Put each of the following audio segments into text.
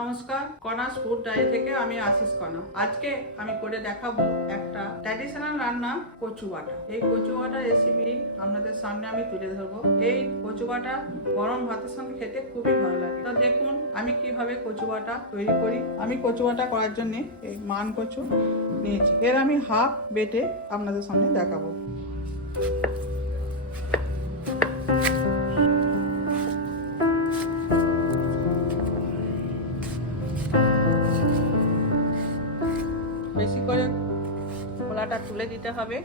নমস্কার, কণাস food diary থেকে আমি আশিস কণা। আজকে আমি করে দেখাবো একটা ট্র্যাডিশনাল রান্না কচু বাটা। এই কচু বাটা রেসিপি আপনাদের সামনে আমি তুলে ধরবো। এই কচু বাটা গরম ভাতের সঙ্গে খেতে খুবই ভালো লাগে। তো দেখুন আমি কিভাবে কচু বাটা তৈরি করি। আমি কচু বাটা করার জন্য এই মান কচু নিয়েছি। এর আমি হাফ বেটে আপনাদের সামনে দেখাবো। বেশি করে খোলাটা তুলে দিতে হবে।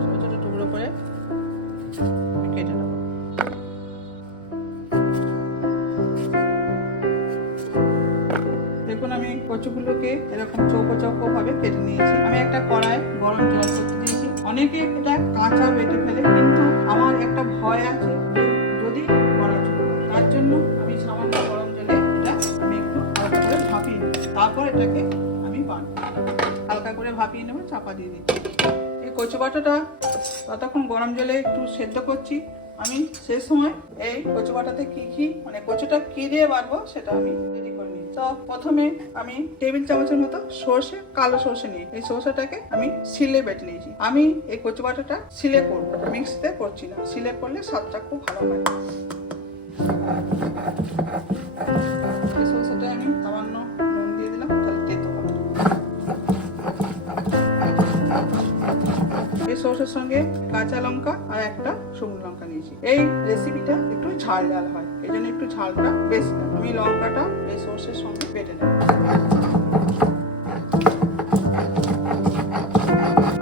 ছোট ছোট টুকরো করে কেটে নেব। দেখুন আমি কচুগুলোকে এরকম চৌকো চৌকো ভাবে কেটে নিয়েছি। আমি একটা কড়াই গরম জল করতে দিয়েছি। অনেকে এটা কাঁচা বেটে ফেলে, কিন্তু আমার একটা ভয় আছে যদি কড়া চুলো, তার জন্য আমি সামান্য গরম জলে এটা আমি একটু হালকা করে ভাপিয়ে নেব। তারপর এটাকে আমি বানাবো। হালকা করে ভাপিয়ে নেব, চাপা দিয়ে দিচ্ছি। এই কচু বাটাটা ততক্ষণ গরম জলে একটু সেদ্ধ করছি। আমি সেই সময় এই কচু বাটাতে কচুটা কি দিয়ে বাটবো সেটা আমি রেডি করে নিই। তো প্রথমে আমি টেবিল চামচের মতো সর্ষে, কালো সর্ষে নিই। এই সর্ষেটাকে আমি শিলে বেটে নিয়েছি। আমি এই কচু বাটাটা শিলে করবো, মিক্সিতে করছি না। শিলে করলে স্বাদটা খুব ভালো হয়। এই সর্ষেটা আমি সামান্য নুন দিয়ে দিলাম, তাহলে তেতো হবে। এই সর্ষের সঙ্গে কাঁচা লঙ্কা আর একটা শুকনো লঙ্কা নিয়েছি। এই রেসিপিটা একটু ঝাল ঝাল হয়, এই জন্য একটু ঝালটা বেশি দেয়। আমি লঙ্কাটা এই সর্ষের সঙ্গে বেটে নেব।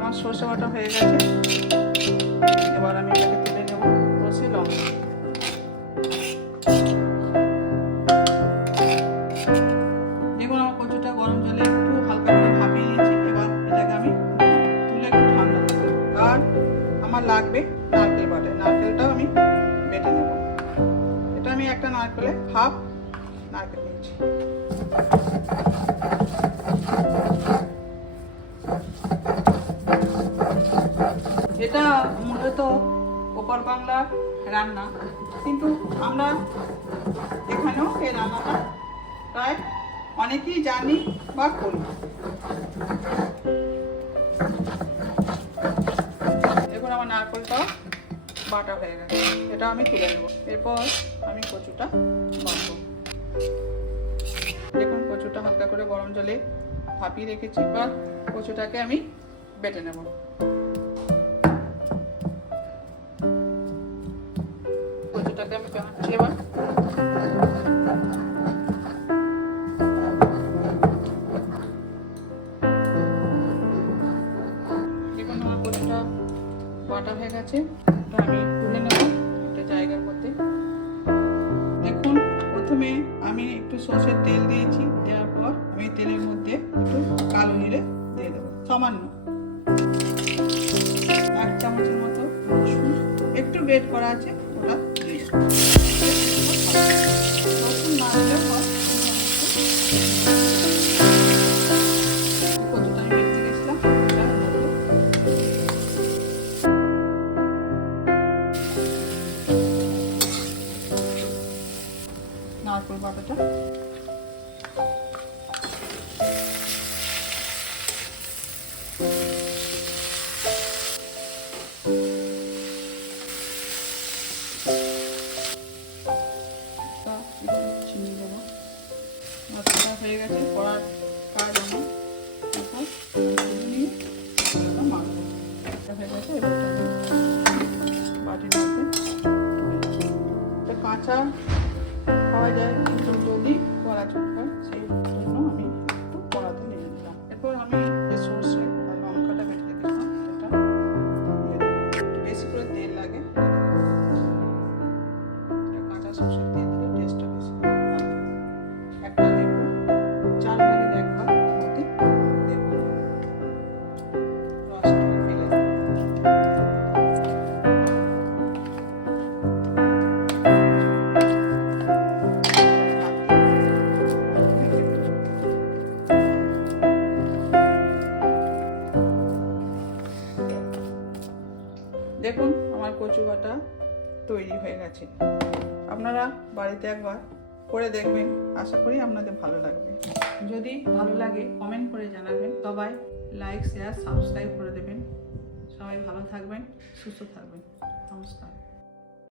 আমার সর্ষে বাটা হয়ে গেছে। এবার আমি এটাকে তুলে নেব। সর্ষে লঙ্কা দেখুন আমার কচুটা গরম জলে একটু হালকা করে ভাপিয়ে নিয়েছি। এবার এটাকে আমি তুলে একটু ঠান্ডা করব। আর আমার লাগবে নারকেল বাটা। নারকেলটাও আমি বেটে নেব। এটা আমি একটা নারকেলে হাফ নারকেল নিয়েছি। এটা মূলত ওপার বাংলার রান্না, কিন্তু আমরা এখানেও এই রান্নাটা প্রায় অনেকেই জানি বা করি। এবার আমার নারকেলটাও বাটা হয়ে গেছে, এটা আমি তুলে নেব। এরপর আমি কচুটা বাটবো। দেখুন কচুটা হালকা করে গরম জলে ভাপিয়ে রেখেছি। এবার কচুটাকে আমি বেটে নেব। কচুটাকে আমি বাটছি। এবার দেখুন আমার কচুটা বাটা হয়ে গেছে। এটা আমি তুলে নেব একটা জায়গার মধ্যে। দেখুন প্রথমে আমি একটু সর্ষের তেল দিয়েছি। দেওয়ার পর আমি তেলের মধ্যে একটু কালো জিরে দিয়ে দেবো, সামান্য 1 চামচের মতো রসুন একটু গ্রেট করা আছে, ওটা দিয়ে রসুন না দিলে কচুটা আমি বেটে গেছিলাম নারকেল বাটাটা। চিনি দেবো। মশলা হয়ে গেছে, কড়ার কাজ আমার নিয়ে মাখবো। হয়ে গেছে, এবার বাটির মধ্যে এটা কাঁচা খাওয়া যায়, কিন্তু যদি কড়া চটকায় সেই জন্য আমি একটু কড়াতে নিয়ে নিলাম। এরপর আমি যে সর্ষে আর লঙ্কাটা বেটে রেখেছিলাম সেটা বেশি করে তেল লাগে। কাঁচা সর্ষের তেল দিলে টেস্টটা বেশি। একটা দেবো, 4 ভাগের 1 ভাগ মধ্যে দেবো রসটা ফেলে দেবো। তৈরি হয়ে গেছে। আপনারা বাড়িতে একবার করে দেখবেন, আশা করি আপনাদের ভালো লাগবে। যদি ভালো লাগে কমেন্ট করে জানাবেন। সবাই লাইক, শেয়ার, সাবস্ক্রাইব করে দেবেন। সবাই ভালো থাকবেন, সুস্থ থাকবেন। নমস্কার।